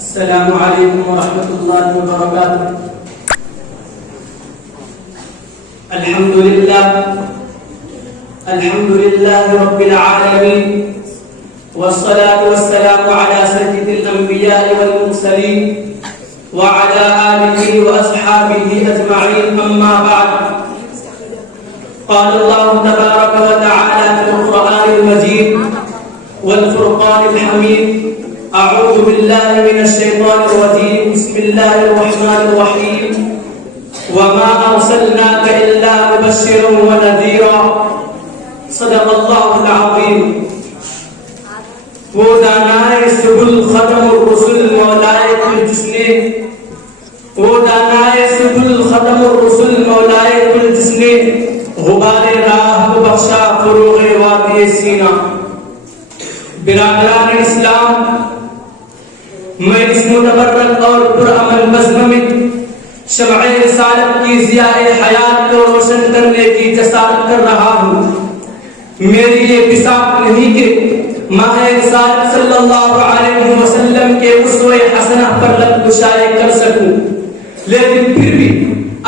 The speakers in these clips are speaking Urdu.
السلام عليكم ورحمة الله وبركاته. الحمد لله رب العالمين، والصلاة والسلام على سيد الأنبياء والمرسلين وعلى آله وأصحابه أجمعين، أما بعد. قال الله تبارك وتعالى في القرآن المجيد والفرقان الحميد: أعوذ بالله من الشيطان الرجيم، بسم الله الرحمن الرحيم، وما أرسلناك إلا مبشرا ونذيرا. صدق الله العظيم. وہ دانائے سبل ختم الرسل مولائے کل جس نے، وہ دانائے سبل ختم الرسل مولائے کل جس نے غبار راہ کو بخشا فروغ وادی سینہ. برادران اسلام، میں اس متبرک اور پرامن بزم میں شمع رسالت کی ضیاء حیات کو روشن کرنے کی جسارت کر رہا ہوں. میری یہ بساط نہیں کہ ماہ رسالت صلی اللہ علیہ وسلم کے اسوہ حسنہ پر لب گشائی کر سکوں، لیکن پھر بھی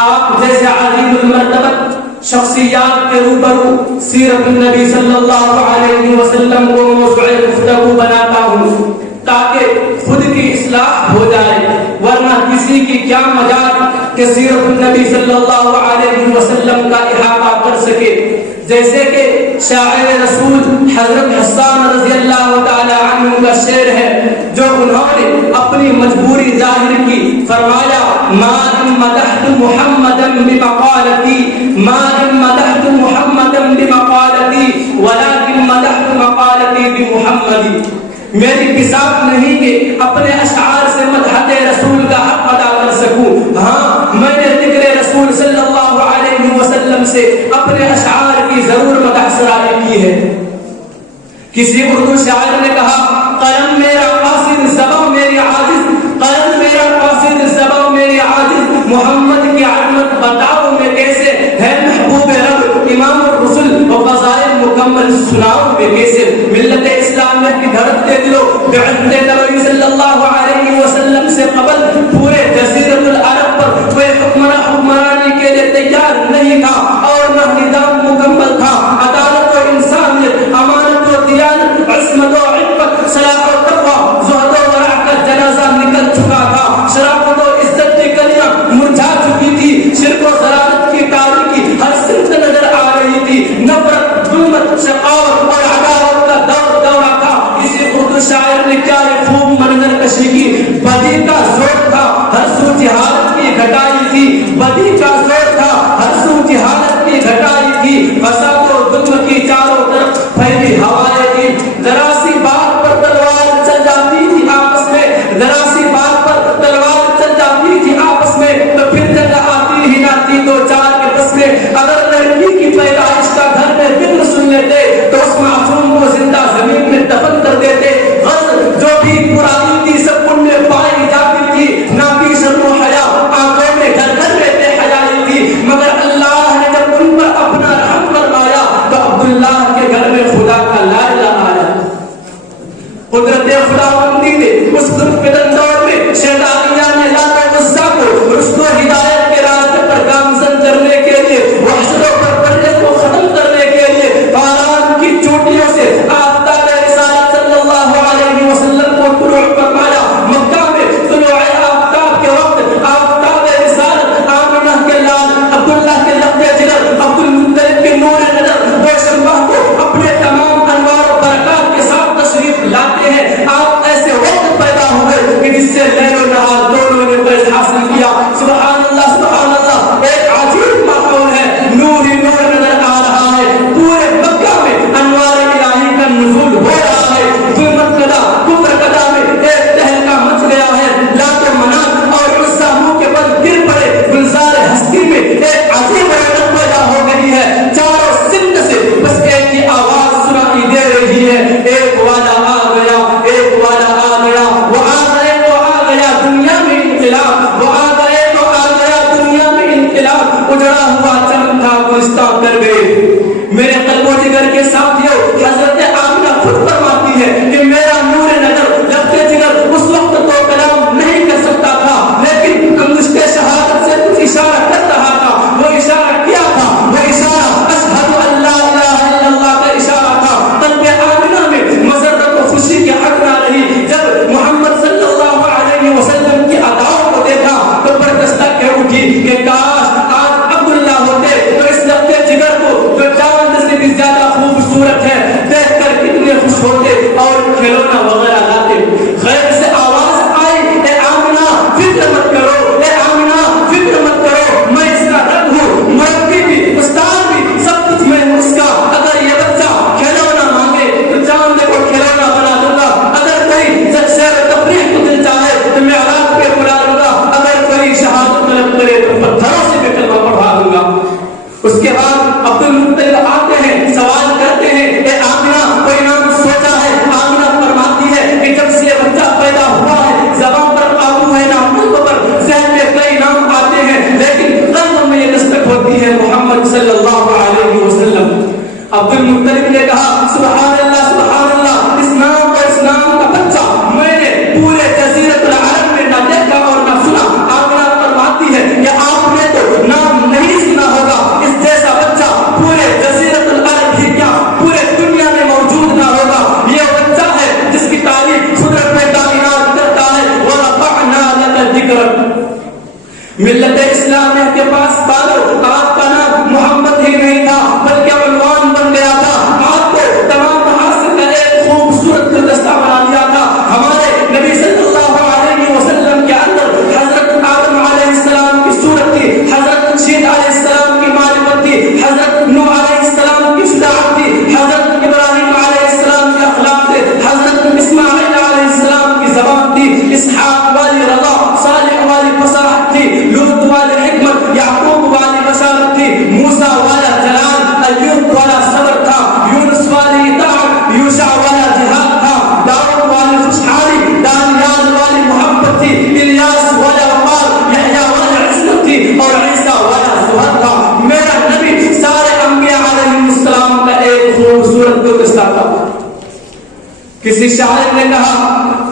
آپ جیسے عظیم المرتبت شخصیات کے روبرو سیرت النبی صلی اللہ علیہ وسلم کو موضوع گفتگو بناتا ہوں تاکہ خود کی اصلاح ہو جائے، ورنہ کسی کی کیا مجال کہ سیرت النبی صلی اللہ علیہ وسلم کا احاطہ کر سکے. جیسے کہ شاعر رسول حضرت حسان رضی اللہ تعالی عنہ کا شعر ہے جو انہوں نے اپنی مجبوری ظاہر کی. فرمایا: ما ان مدحت محمدا بمقالتی، ما ان مدحت محمدا بمقالتی ولكن مدحت مقالتی بمحمدی. میری بساط نہیں کہ اپنے اشعار سے مدحت رسول کا حق ادا کر سکوں. ہاں، میں نے ذکر رسول صلی اللہ علیہ وسلم سے اپنے اشعار کی ضرور مدح سرائی کی ہے. کسی اردو شاعر نے کہا: قلم میرا قاصد زباں میری عاجز، قلم میرا قاصد زباں میری عاجز، محمد کی عظمت بتاؤ میں کیسے، ہے محبوب رب امام الرسل و فضائل مکمل سناؤ میں کیسے. ملت اسلامیہ کی دھڑکتے دلوں بعہد نبوی صلی اللہ علیہ وسلم سے قبل پورے جزیرۃ العرب پر کوئی حکمرانی کے لیے تیار نہیں تھا اور نہ نظام مکمل تھا. عدالت و انسانیت، امانت و دیانت، عصمت و عفت، صلاح و تقوی، زہد و ورع کا جنازہ نکل چکا تھا. شرافت و عزت کی کلیاں مرجھا چکی تھی. شرک و ضلالت کی تاریکی ہر سمت نظر آ رہی تھی. نفرت، ظلمت، شقاوت اور عداوت کا دور دورہ تھا. کسی اردو شاعر نے کیا خوب منظر کشی کی. بدی کا زور تھا، ہر سو جہالت کی گھٹائی تھی. بدی کا زور تھا، ہر سو جہالت کی گھٹائی تھی. فساد و ظلم کی چاروں طرف پھیلی ہوائیں تھی. ذرا سی بات پر تلوار چل جاتی تھی آپس میں، ذرا سی بات پر تلوار چل جاتی تھی آپس میں تو پھر جگہ آتی ہی نہ تھی دو چار کے بس میں. اگر لڑکی کی پیدائش کا گھر میں ذکر سن لیتے تو اس معصوم کو زندہ زمین میں دفن کر دیتے. غزل جو بھی پرانی تھی سب ان میں پائی جاتی تھی. نہ بھی شرم و حیا آنکھوں میں ملت اسلامیہ کے پاس آپ کا نام محمد ہی نہیں تھا بلکہ عنوان بن گیا تھا. آپ کو تمام محاسن کا ایک خوبصورت گلدستہ بنا دیا تھا. ہمارے نبی صلی اللہ علیہ وسلم کے اندر حضرت آدم علیہ السلام کی صورت تھی, حضرت شیط علیہ السلام کی معرفت تھی, حضرت نوح علیہ السلام کی شجاعت تھی, حضرت ابراہیم علیہ السلام کے اخلاق تھے, حضرت اسماعیل علیہ السلام کی زبان تھی, اسحاق والی رضا, صالح والی فصاحت تھی, لوط والی حکمت, یعقوب والی بشارت تھی, موسیٰ والا جلال, ایوب والا صبر تھا, یونس والی اطاعت, یوشع والا جہاد تھا, داؤد والی خوشحالی, دانیال والی محبت تھی, الیاس والا وقار, یحییٰ والا عصمت تھی, اور عیسیٰ والا زہد تھا. میرا نبی سارے انبیاء علیہ السلام کا ایک خوبصورت گلدستہ تھا. کسی شاعر نے کہا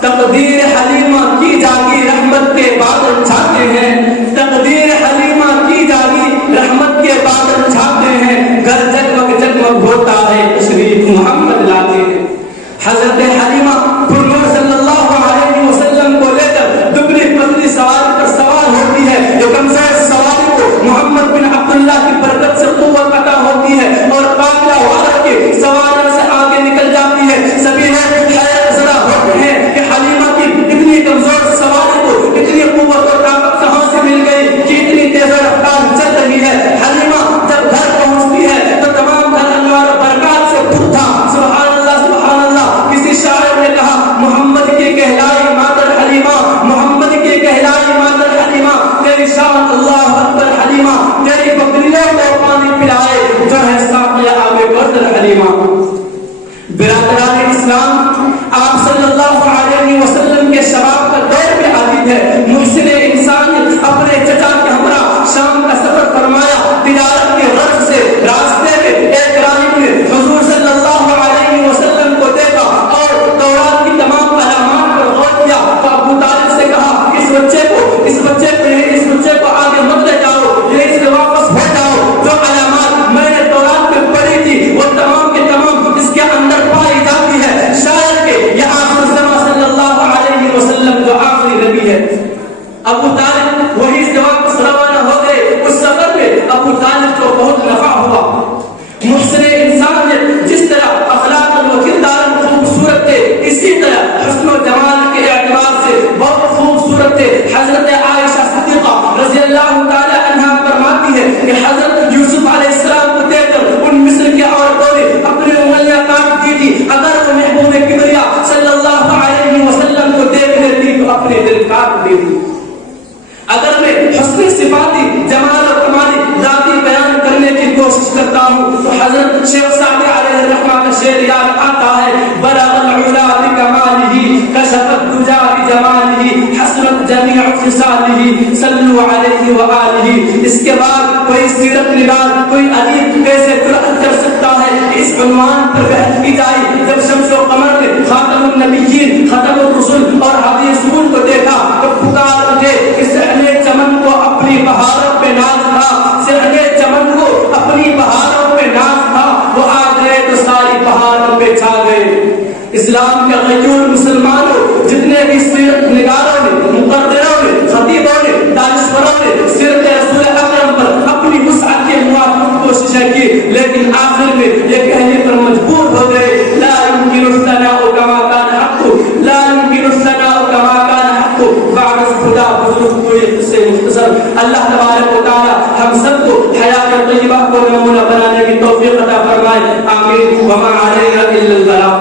تقدیر حلیمہ کی جاگی رحمت کے بادل چھاتے ہیں, تقدیر حلیمہ کی جاگی رحمت کے بادل چھاتے ہیں, گھر جگمگ جگمگ ہوتا ہے تشریف محمد لاتے ہیں. حضرت حلیمہ پرنور صلی اللہ علیہ وسلم کو لے کر دبلی پتلی سواری پر سوار ہوتی ہے. جو کمزور سواری کو محمد بن عبداللہ کی برکت سے قوت عطا ہوتی ہے اور قافلہ عورت کی سواریوں سے آگے نکل جاتی ہے. سبھی حیرت زدہ ہوتے ہیں کہ حلیمہ کی اتنی کمزور سواری کو اتنی قوت اور طاقت کہاں سے مل گئی کہ اتنی تیز رفتار چل رہی ہے. حلیمہ جب گھر پہنچتی ہے تو تمام گھر انوار و برکات سے بھر تھا. سبحان اللہ سبحان اللہ. کسی شاعر نے کہا محمد کی کہلائی مادر حلیمہ, محمد کی کہلائی مادر حلیمہ, تیری شان اللہ اکبر حلیمہ, تیری بکریوں کو پانی پلائے جو ہے ساقیہ آب کوثر حلیمہ. برادران اسلام, آپ صلی اللہ علیہ وسلم کے شباب کا دور میں عادت ہے. محسن انسان اپنے چچا کے ہمراہ شام کا سفر فرمایا. تجارت کے غرض سے راستے میں ایک راہب نے حضور صلی اللہ علیہ وسلم کو دیکھا اور تورات کی تمام علامات پر غور کیا. تو ابو طالب سے کہا اس بچے کو آگے مت لے جاؤ, یہیں سے واپس ہو جاؤ. جو علامات میں نے تورات میں پڑھی تھی وہ تمام کے تمام اس کے اندر پائی جاتی ہے. شاید کہ یہ آخر زمان صلی اللہ علیہ وسلم جو آخری نبی ہے. ابو طالب وہی سے واپس روانہ ہو گئے. اس سفر میں ابو طالب کو بہت نفع ہوا. محسن انسان نے جس طرح اخلاق و کردار خوبصورت تھے اسی طرح حسن و جمال کے اعتبار سے بہت خوبصورت تھے. حضرت عائشہ صدیقہ رضی اللہ تعالی عنہا فرماتی ہے کہ حضرت یوسف علیہ السلام کو دیکھ کر ان مصر کے عورتوں نے اپنی انگلیاں کاٹ دی تھی. اگر وہ محبوب کبریا صلی اللہ علیہ وسلم کو دیکھ لیتی تو اپنے دل کاٹ دیتی. اگر میں حسن صفاتی جمال اور کمالی ذاتی بیان کرنے کی کوشش کرتا ہوں تو حضرت شیخ سعدی علیہ الرحمہ کا شعر یاد آتا ہے. برغ العلا بکمالہ کشف الدجا بجمالہ حسنت جمیع خصالہ صلوا علیہ وآلہ. اس کے بعد کوئی سیرت نگار, کوئی ادیب کیسے جرأت کر سکتا ہے اس عنوان پر بحث کی جائے جب شمس و قمر نے خاتم النبیین, ختم الرسل اور حدیث رسول کو دیکھا تو پکار اٹھے کہ صحنے چمن کو اپنی بہاروں پہ ناز تھا, صحنے چمن کو اپنی بہاروں پہ ناز تھا. وہ آ گئے تو ساری بہاروں پہ چھا گئے. اسلام کے غیور مسلمانوں, جتنے بھی سیرت نگاروں نے, مقرروں نے, خطیبوں نے, دانشوروں نے سیرت رسول اکرم پر اپنی وسعت کے موافق کوششیں کی, لیکن آخر میں یہ کہنے پر مجبور ہو گئے لا يمكن الثناء كما كان حقه, لا يمكن الثناء كما كان حقه. بعد خدا بزرگ کو یہ قصے مختصر. اللہ تبارک و تعالی ہم سب کو حیات طیبہ کو نمونہ بنانے کی توفیق عطا فرمائے. آمین. وما علینا الا البلاغ.